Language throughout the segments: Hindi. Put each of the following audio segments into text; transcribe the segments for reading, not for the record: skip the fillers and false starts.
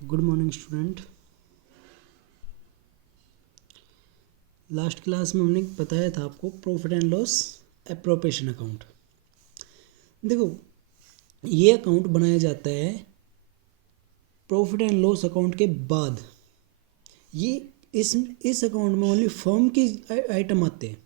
Good morning student. Last class में हमने बताया था आपको profit and loss appropriation account. देखो, ये अकाउंट बनाया जाता है प्रॉफिट एंड लॉस अकाउंट के बाद। ये इस अकाउंट में ओनली फर्म की आइटम आते हैं,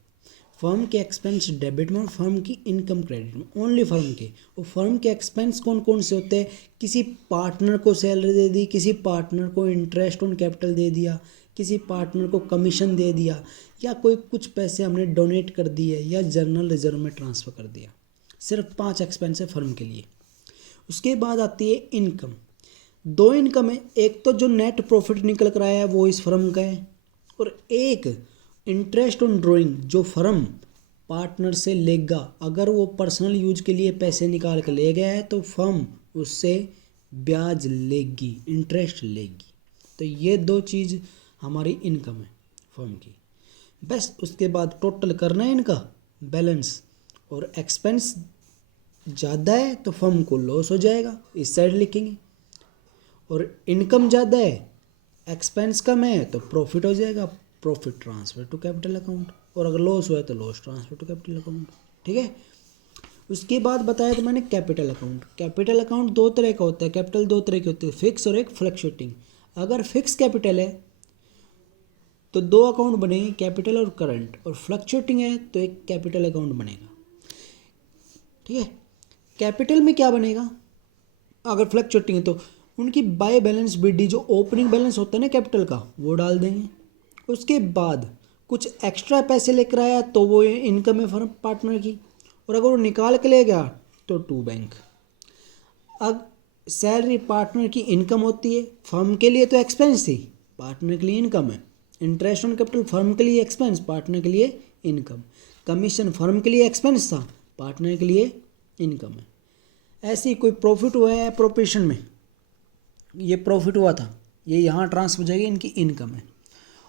फर्म के एक्सपेंस डेबिट में और फर्म की इनकम क्रेडिट में, ओनली फर्म के। और फर्म के एक्सपेंस कौन कौन से होते हैं? किसी पार्टनर को सैलरी दे दी, किसी पार्टनर को इंटरेस्ट ऑन कैपिटल दे दिया, किसी पार्टनर को कमीशन दे दिया, या कोई कुछ पैसे हमने डोनेट कर दिए या जर्नल रिजर्व में ट्रांसफ़र कर दिया। सिर्फ 5 एक्सपेंस है फर्म के लिए। उसके बाद आती है इनकम। 2 इनकम है, एक तो जो नेट प्रॉफिट निकल कर आया है वो इस फर्म का है, और एक इंटरेस्ट ऑन ड्राइंग जो फर्म पार्टनर से लेगा। अगर वो पर्सनल यूज के लिए पैसे निकाल कर ले गया है तो फर्म उससे ब्याज लेगी, इंटरेस्ट लेगी। तो ये 2 चीज़ हमारी इनकम है फर्म की। बस उसके बाद टोटल करना है इनका बैलेंस, और एक्सपेंस ज़्यादा है तो फर्म को लॉस हो जाएगा, इस साइड लिखेंगे। और इनकम ज़्यादा है, एक्सपेंस कम है तो प्रॉफिट हो जाएगा, profit transfer to capital account. और अगर लॉस हुआ है तो loss transfer to capital account. ठीक है। उसके बाद बताया तो मैंने कैपिटल अकाउंट। कैपिटल अकाउंट 2 तरह का होता है, कैपिटल 2 तरह के होते हैं, फिक्स और एक फ्लक्चुएटिंग। अगर फिक्स कैपिटल है तो 2 अकाउंट बनेंगे, कैपिटल और करंट, और फ्लक्चुएटिंग है तो एक कैपिटल अकाउंट बनेगा। ठीक है। कैपिटल में क्या बनेगा? अगर फ्लक्चुएटिंग है तो उनकी बाय बैलेंस बीडी, जो ओपनिंग बैलेंस होता है ना कैपिटल का, वो डाल देंगे। उसके बाद कुछ एक्स्ट्रा पैसे लेकर आया तो वो इनकम है फर्म पार्टनर की, और अगर वो निकाल के ले गया तो टू बैंक। अब सैलरी पार्टनर की इनकम होती है, फर्म के लिए तो एक्सपेंस थी, पार्टनर के लिए इनकम है। इंटरेस्ट ऑन कैपिटल फर्म के लिए एक्सपेंस, पार्टनर के लिए इनकम। कमीशन फर्म के लिए एक्सपेंस था, पार्टनर के लिए इनकम है। ऐसे ही कोई प्रॉफिट हुआ है एप्रोप्रिएशन में, ये प्रॉफिट हुआ था, ये यहाँ ट्रांसफर हो जाएगी, इनकी इनकम है।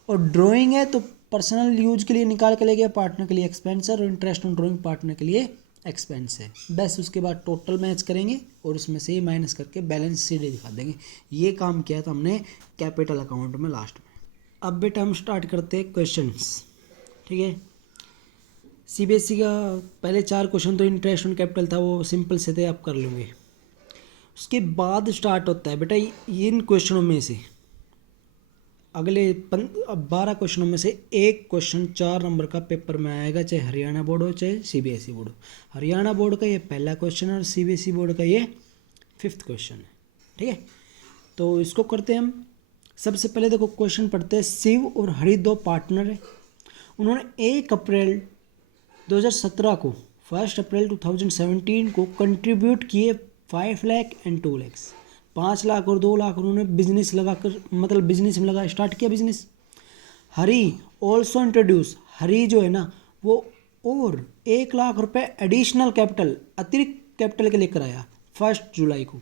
और ड्राइंग है तो पर्सनल यूज के लिए निकाल के ले गया, पार्टनर के लिए एक्सपेंस है, और इंटरेस्ट ऑन ड्राइंग पार्टनर के लिए एक्सपेंस है। बस उसके बाद टोटल मैच करेंगे और उसमें से ही माइनस करके बैलेंस शीट दिखा देंगे। ये काम किया था हमने कैपिटल अकाउंट में लास्ट में। अब बेटा हम स्टार्ट करते हैं क्वेश्चंस। ठीक है। सीबीएसई का पहले 4 क्वेश्चन तो इंटरेस्ट ऑन कैपिटल था, वो सिंपल से थे, आप कर लोगे। उसके बाद स्टार्ट होता है बेटा इन क्वेश्चनों में से अगले 12 क्वेश्चनों में से एक क्वेश्चन 4 नंबर का पेपर में आएगा, चाहे हरियाणा बोर्ड हो चाहे सीबीएसई बोर्ड हो। हरियाणा बोर्ड का ये पहला क्वेश्चन है और सीबीएसई बोर्ड का ये 5th क्वेश्चन है। ठीक है। तो इसको करते हैं हम। सबसे पहले देखो क्वेश्चन पढ़ते हैं। शिव और हरि 2 पार्टनर है। उन्होंने 1 अप्रैल 2017 को 1 अप्रैल 2017 को कंट्रीब्यूट किए 5 लाख एंड 2 लाख, 5 लाख और 2 लाख उन्होंने बिजनेस लगाकर, मतलब बिजनेस में लगा, स्टार्ट किया बिजनेस। हरी ऑल्सो इंट्रोड्यूस, हरी जो है ना वो और 1 लाख रुपए एडिशनल कैपिटल, अतिरिक्त कैपिटल के लेकर आया 1 जुलाई को।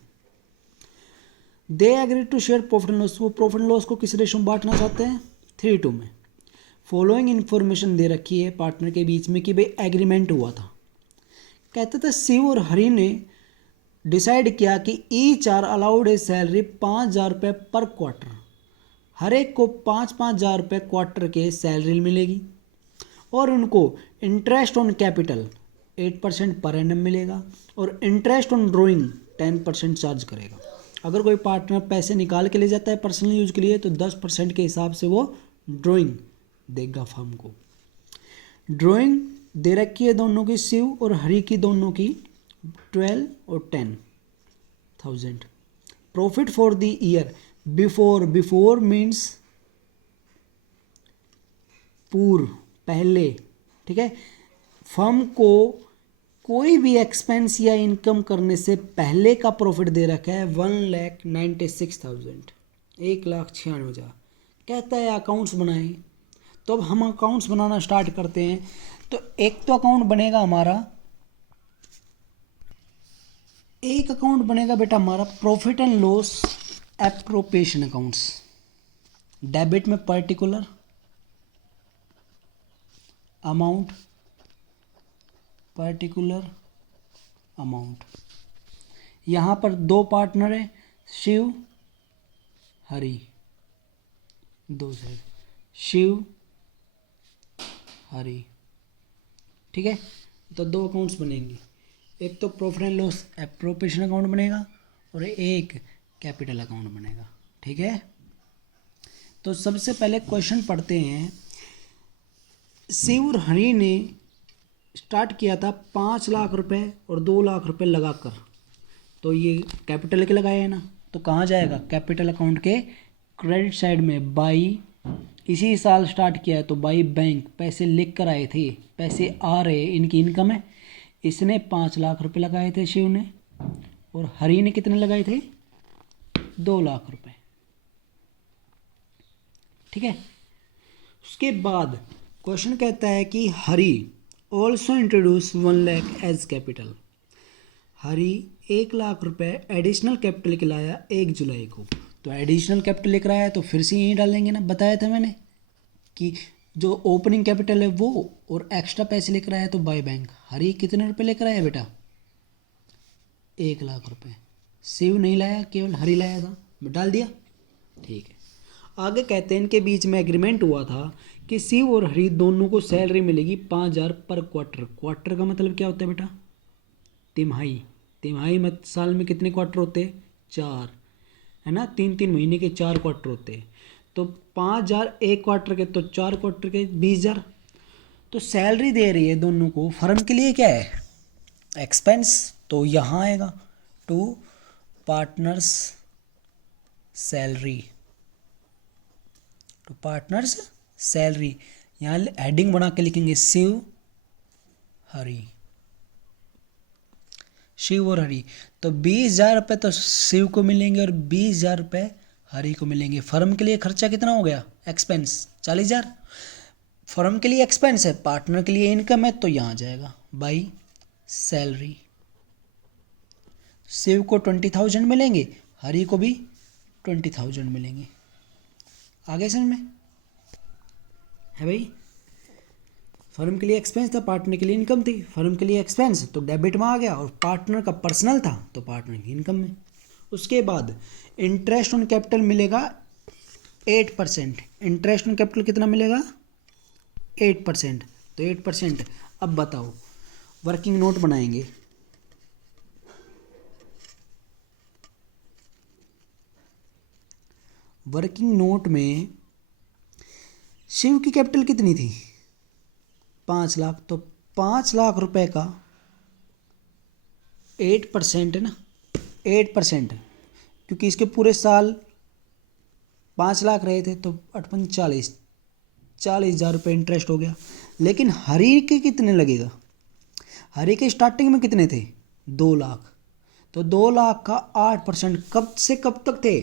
They agree to share profit and loss, वो प्रॉफिट एंड लॉस को किस रेशो में बांटना चाहते हैं? 3:2 में। फॉलोइंग इन्फॉर्मेशन दे रखी है पार्टनर के बीच में कि भाई एग्रीमेंट हुआ था। कहते थे शिव और हरि ने डिसाइड किया कि each are allowed a salary 5,000 रुपये पर क्वार्टर। हर एक को 5,000 रुपये क्वार्टर के सैलरी मिलेगी, और उनको interest on capital 8% per annum मिलेगा, और इंटरेस्ट ऑन ड्राइंग 10% चार्ज करेगा। अगर कोई पार्टनर पैसे निकाल के ले जाता है पर्सनल यूज के लिए तो 10% के हिसाब से वो ड्राइंग देगा फर्म को। ड्राइंग दे रखी है दोनों की, शिव और हरि की दोनों की 12 और 10,000। Profit for the year before, before means पूर्व, पहले। ठीक है। फर्म को कोई भी एक्सपेंस या इनकम करने से पहले का प्रॉफिट दे रखा है 1,96,000, 1,96,000। कहता है अकाउंट्स बनाएं। तो अब हम अकाउंट्स बनाना स्टार्ट करते हैं। तो एक तो अकाउंट बनेगा हमारा, एक अकाउंट बनेगा बेटा हमारा profit and loss appropriation accounts. Debit में पर्टिकुलर अमाउंट, पर्टिकुलर अमाउंट। यहाँ पर 2 पार्टनर है, शिव हरि, दो साइड, शिव हरि। ठीक है, तो दो अकाउंट्स बनेंगे, एक तो profit and loss appropriation account बनेगा और एक कैपिटल अकाउंट बनेगा। ठीक है, तो सबसे पहले क्वेश्चन पढ़ते हैं। शिव और हरि ने स्टार्ट किया था 5 लाख रुपए और 2 लाख रुपए लगाकर, तो ये कैपिटल के लगाए हैं ना, तो कहाँ जाएगा, कैपिटल अकाउंट के क्रेडिट साइड में। बाई इसी साल स्टार्ट किया है तो बाई बैंक, पैसे लिख कर आए थे, पैसे आ रहे, इनकी इनकम है। इसने 5 लाख रुपए लगाए थे शिव ने, और हरि ने कितने लगाए थे, 2 लाख रुपए। ठीक है, उसके बाद क्वेश्चन कहता है कि Hari also introduce 1 lakh as capital. Hari 1 lakh रुपए एडिशनल कैपिटल के लाया 1 जुलाई को, तो एडिशनल कैपिटल लेकर आया तो फिर से यहीं डालेंगे ना, बताया था मैंने कि जो ओपनिंग कैपिटल है वो, और एक्स्ट्रा पैसे लेकर आया तो बाय बैंक। हरि कितने रुपए लेकर आया बेटा, 1 लाख रुपए। शिव नहीं लाया, केवल हरि लाया था, डाल दिया। ठीक है, आगे कहते हैं इनके बीच में एग्रीमेंट हुआ था कि शिव और हरि दोनों को सैलरी मिलेगी 5,000 पर क्वार्टर। क्वार्टर का मतलब क्या होता है बेटा, तिमाही। तिमाही मत साल में कितने क्वार्टर होते हैं, 4, है ना, 3-3 महीने के 4 क्वार्टर होते हैं, तो 5,000 एक क्वार्टर के, तो 4 क्वार्टर के 20,000। तो सैलरी दे रही है दोनों को, फर्म के लिए क्या है, एक्सपेंस, तो यहाँ आएगा to partners salary, to partners salary. यहाँ हेडिंग बना के लिखेंगे शिव हरि, शिव और हरि। तो 20,000 रुपये तो शिव को मिलेंगे और 20,000 रुपये हरि को मिलेंगे। फर्म के लिए खर्चा कितना हो गया, एक्सपेंस 40,000। फर्म के लिए एक्सपेंस है, पार्टनर के लिए इनकम है, तो यहाँ जाएगा बाई सैलरी। शिव को 20,000 मिलेंगे, हरि को भी 20,000 मिलेंगे। आगे समझ में है भाई, फर्म के लिए एक्सपेंस था, पार्टनर के लिए इनकम थी। फर्म के लिए एक्सपेंस तो डेबिट में आ गया, और पार्टनर का पर्सनल था तो पार्टनर की इनकम में। उसके बाद इंटरेस्ट ऑन कैपिटल मिलेगा 8%। इंटरेस्ट ऑन कैपिटल कितना मिलेगा, 8%। तो 8%। अब बताओ, वर्किंग नोट बनाएंगे। वर्किंग नोट में शिव की कैपिटल कितनी थी, 5 लाख, तो 5 लाख रुपए का 8% है ना, 8%, क्योंकि इसके पूरे साल 5 लाख रहे थे, तो 40,000 रुपये इंटरेस्ट हो गया। लेकिन हरि के कितने लगेगा, हरि के स्टार्टिंग में कितने थे, 2 लाख, तो 2 लाख का 8% कब से कब तक थे,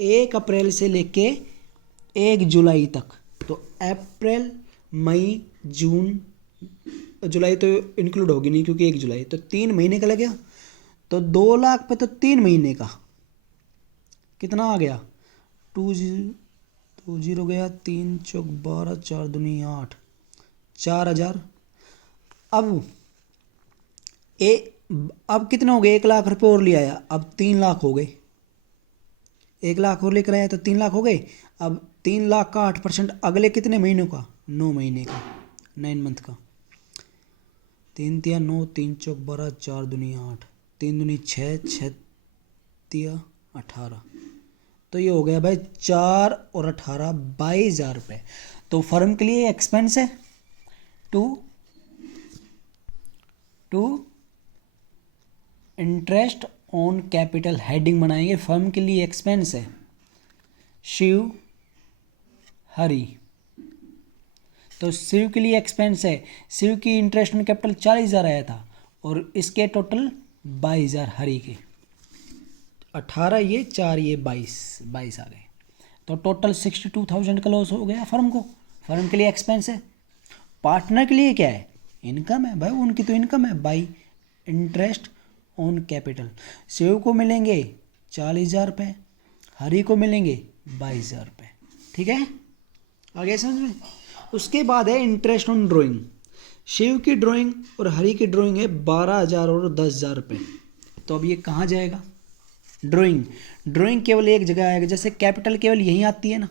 1 अप्रैल से लेके 1 जुलाई तक। तो अप्रैल, मई, जून, जुलाई तो इंक्लूड होगी नहीं क्योंकि 1 जुलाई, तो 3 महीने का लगेगा। तो 2 लाख पे तो 3 महीने का कितना आ गया, 2 गया, 3 चौक 12, 4 दूनी 8, 4,000। अब कितने हो गए, 1 लाख रुपये और ले आया, अब 3 लाख हो गए। 1 लाख और लेकर आया तो 3 लाख हो गए। अब 3 लाख का 8% अगले कितने महीनों का, 9 महीने का, 9 मंथ का। 3 तिया 9, 3 चौक 12, 4 दूनी 8, 3 दूनी 6, 6 तिया 18। तो ये हो गया भाई 4 और 18, 22,000 रुपये। तो फर्म के लिए एक्सपेंस है, to interest on capital, heading बनाएंगे। फर्म के लिए एक्सपेंस है शिव हरि, तो शिव के लिए एक्सपेंस है, शिव की इंटरेस्ट ऑन कैपिटल 40,000 आया था, और इसके टोटल 22,000 हरि के, 18 ये, 4 ये, 22 आ गए। तो टोटल 62,000 का लॉस हो गया फर्म को। फर्म के लिए एक्सपेंस है, पार्टनर के लिए क्या है, इनकम है भाई, उनकी तो इनकम है by interest on capital. Shiv को मिलेंगे 40,000 रुपये, हरि को मिलेंगे 22,000 रुपये। ठीक है, आगे समझ में। उसके बाद है इंटरेस्ट ऑन ड्राइंग। शिव की ड्राइंग और हरि की ड्राइंग है 12,000 और 10,000 रुपये। तो अब ये कहाँ जाएगा, ड्राइंग, ड्राइंग केवल एक जगह आएगा, जैसे कैपिटल केवल यहीं आती है ना,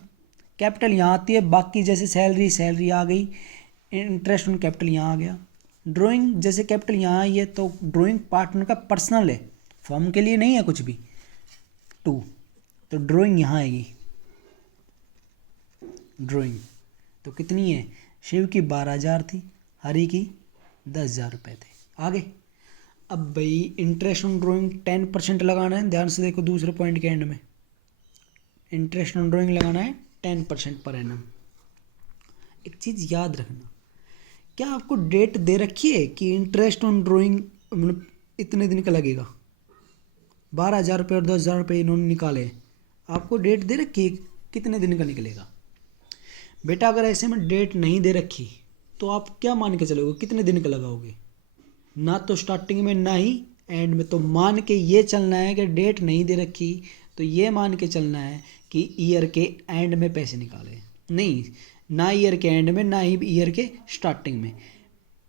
कैपिटल यहाँ आती है, बाकी जैसे सैलरी सैलरी आ गई, इंटरेस्ट ऑन कैपिटल यहाँ आ गया। ड्राइंग जैसे कैपिटल यहाँ आई है तो ड्राइंग पार्टनर का पर्सनल है, फर्म के लिए नहीं है कुछ भी। टू, तो ड्राइंग यहाँ आएगी, ड्राइंग तो कितनी है, शिव की 12,000 थी, हरी की 10,000 रुपये थे। आगे अब भाई इंटरेस्ट ऑन ड्राइंग 10% लगाना है, ध्यान से देखो दूसरे पॉइंट के एंड में, इंटरेस्ट ऑन ड्राइंग लगाना है 10% पर एनम। एक चीज़ याद रखना, क्या आपको डेट दे रखी है कि इंटरेस्ट ऑन ड्राइंग मतलब इतने दिन का लगेगा, 12,000 रुपये और 10,000 रुपये इन्होंने निकाले, आपको डेट दे रखी है कितने दिन का निकलेगा। बेटा अगर ऐसे में डेट नहीं दे रखी तो आप क्या मान के चलोगे, कितने दिन का लगाओगे, ना तो स्टार्टिंग में ना ही एंड में। तो मान के ये चलना है कि डेट नहीं दे रखी, तो ये मान के चलना है कि ईयर के एंड में पैसे निकाले, नहीं ना ईयर के एंड में ना ही ईयर के स्टार्टिंग में,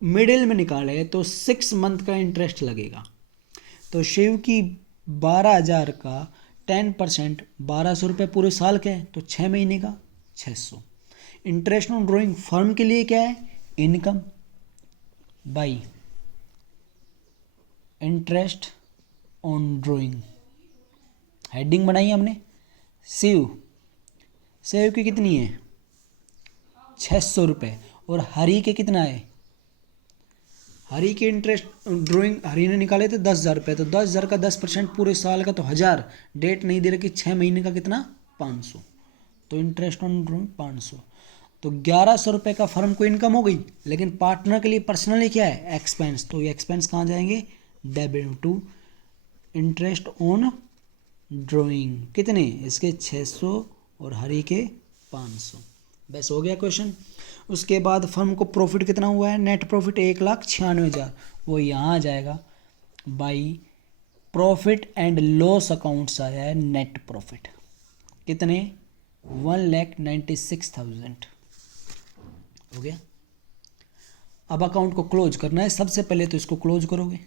मिडिल में निकाले तो 6 मंथ का इंटरेस्ट लगेगा। तो शिव की 12,000 का 10% 1,200 रुपये पूरे साल का है, तो 6 महीने का 600। इंटरेस्ट ऑन ड्राइंग फर्म के लिए क्या है, income by interest on drawing. Heading बनाई हमने, शिव, शिव की कितनी है 600 रुपये, और हरी के कितना है, हरी के इंटरेस्ट ड्राइंग हरी ने निकाले थे 10,000 रुपये, तो 10,000 का 10% पूरे साल का तो 1,000, डेट नहीं दे रखी, 6 महीने का कितना 500, तो इंटरेस्ट ऑन ड्राइंग 500, तो 1,100 रुपये का फर्म को इनकम हो गई। लेकिन पार्टनर के लिए पर्सनली क्या है, एक्सपेंस, तो ये एक्सपेंस कहाँ जाएंगे, debit to interest on drawing, कितने इसके 600 और हरी के 500। बस हो गया क्वेश्चन। उसके बाद फर्म को प्रॉफिट कितना हुआ है, नेट प्रॉफिट 1,96,000, वो यहाँ आ जाएगा by profit and loss accounts आया है नेट प्रॉफिट, कितने 1,96,000 हो गया। अब अकाउंट को क्लोज करना है, सबसे पहले तो इसको क्लोज करोगे,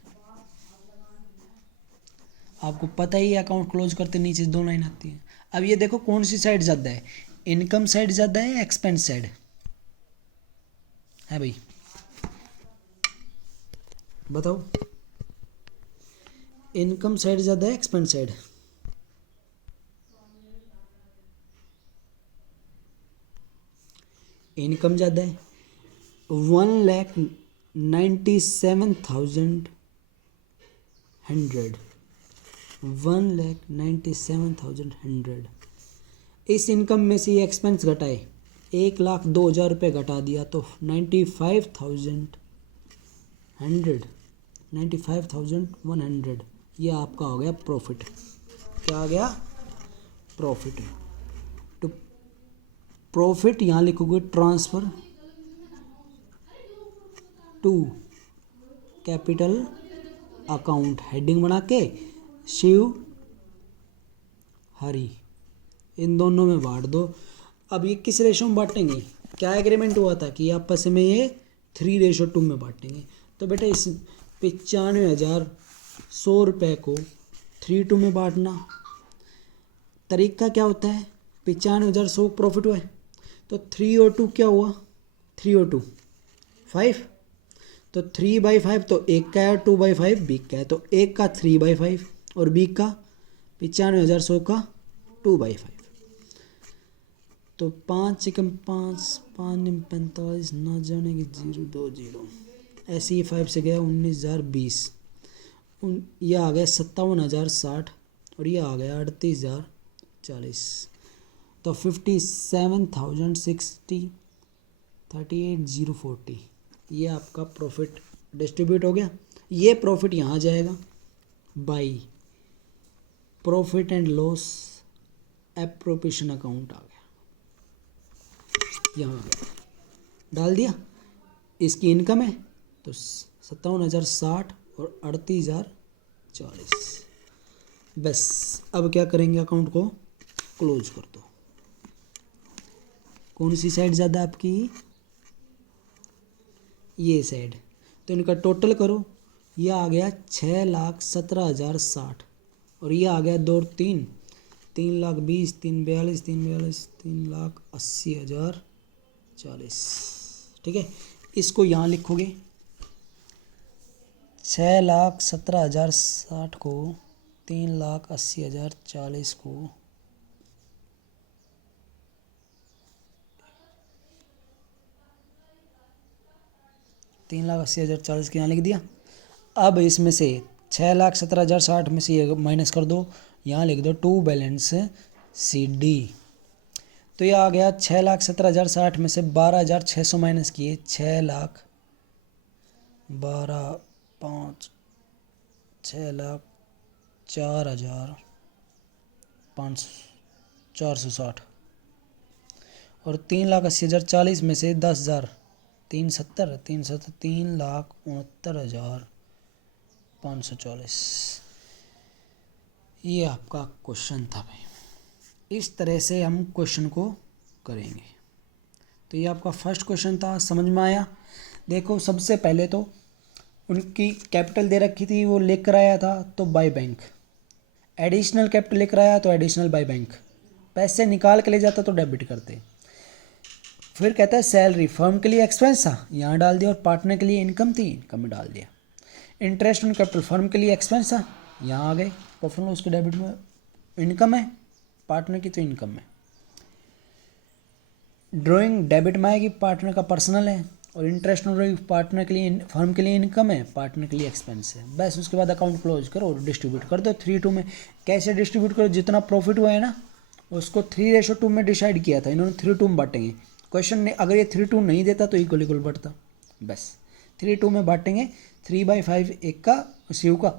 आपको पता ही है अकाउंट क्लोज करते नीचे 2 लाइन आती है। अब ये देखो कौन सी साइड ज़्यादा है, इनकम साइड ज़्यादा है एक्सपेंस साइड है भाई, बताओ इनकम साइड ज़्यादा है एक्सपेंस साइड, इनकम ज़्यादा है 1,97,100, 1,97,100। इस इनकम में से ये एक्सपेंस घटाए, 1,02,000 रुपये घटा दिया, तो 95,100 ये आपका हो गया प्रॉफिट। क्या आ गया, प्रॉफिट। तो प्रॉफिट यहाँ लिखोगे transfer to capital account, heading बना के शिव हरी इन दोनों में बांट दो। अब ये किस रेशो में बांटेंगे, क्या एग्रीमेंट हुआ था कि आपस में ये 3:2 में बांटेंगे। तो बेटा इस 95,100 रुपये को 3:2 में बांटना। तरीका क्या होता है, 95,100 प्रॉफिट हुआ है, तो 3 और 2 क्या हुआ, 3 और 2 5, तो 3/5 तो एक का है, 2/5 बीक का है, तो एक का 3/5 और बीक का 95,100 का 2/5, तो 5 एकम 5 5 45 ना जाने की 0 2 0, ऐसे ही 5 से गया 19,020, ये आ गया 57,060 और ये आ गया 38,040, तो 57,060 38,040 ये आपका प्रॉफिट डिस्ट्रीब्यूट हो गया। ये प्रॉफिट यहाँ जाएगा by profit and loss appropriation account आ गया, यहाँ आ गया, डाल दिया। इसकी इनकम है तो 57,060 और 38,040। बस अब क्या करेंगे, अकाउंट को क्लोज कर दो। कौन सी साइड ज़्यादा आपकी, ये साइड, तो इनका टोटल करो, यह आ गया 6,17,060 और ये आ गया 2 और 3, 3,20,000, 3,42,000, 3,42,000, 3,80,040। ठीक है, इसको यहाँ लिखोगे 6,17,060 को 3,80,040 को 3,80,040 के यहाँ लिख दिया। अब इसमें से 6,17,060 में से ये माइनस कर दो, यहाँ लिख दो टू बैलेंस CD। तो ये आ गया 6,17,060 में से 12,600 माइनस किए 6,04,000 और 3,80,040 में से 10,000 370 3,69,540। ये आपका क्वेश्चन था भाई। इस तरह से हम क्वेश्चन को करेंगे। तो ये आपका फर्स्ट क्वेश्चन था, समझ में आया। देखो सबसे पहले तो उनकी कैपिटल दे रखी थी, वो लेकर आया था तो बाय बैंक, एडिशनल कैपिटल लेकर आया तो एडिशनल बाय बैंक, पैसे निकाल के ले जाता तो डेबिट करते। फिर कहता है सैलरी फर्म के लिए एक्सपेंस था, यहाँ डाल दिया, और पार्टनर के लिए इनकम थी, इनकम में डाल दिया। इंटरेस्ट ऑन कैपिटल फर्म के लिए एक्सपेंस था, यहाँ आ गए, प्रॉफिट एंड लॉस के डेबिट में इनकम है, पार्टनर की तो इनकम है। ड्राइंग डेबिट में आएगी, पार्टनर का पर्सनल है, और इंटरेस्ट ऑन ड्राइंग पार्टनर के लिए फर्म के लिए इनकम है, पार्टनर के लिए एक्सपेंस है। बस उसके बाद अकाउंट क्लोज करो और डिस्ट्रीब्यूट कर दो 3:2 में। कैसे डिस्ट्रीब्यूट करो, जितना प्रॉफिट हुआ है ना उसको 3:2 में डिसाइड किया था इन्होंने, 3:2 में बांटेंगे। क्वेश्चन ने अगर ये 3:2 नहीं देता तो इक्वल इक्वल बढ़ता, बस 3:2 में बांटेंगे। 3/5 एक का शिव का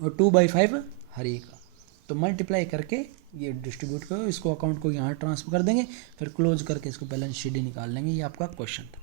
और 2/5 हरी का, तो मल्टीप्लाई करके ये डिस्ट्रीब्यूट करो, इसको अकाउंट को यहाँ ट्रांसफर कर देंगे, फिर क्लोज करके इसको बैलेंस शीट निकाल लेंगे। ये आपका क्वेश्चन था।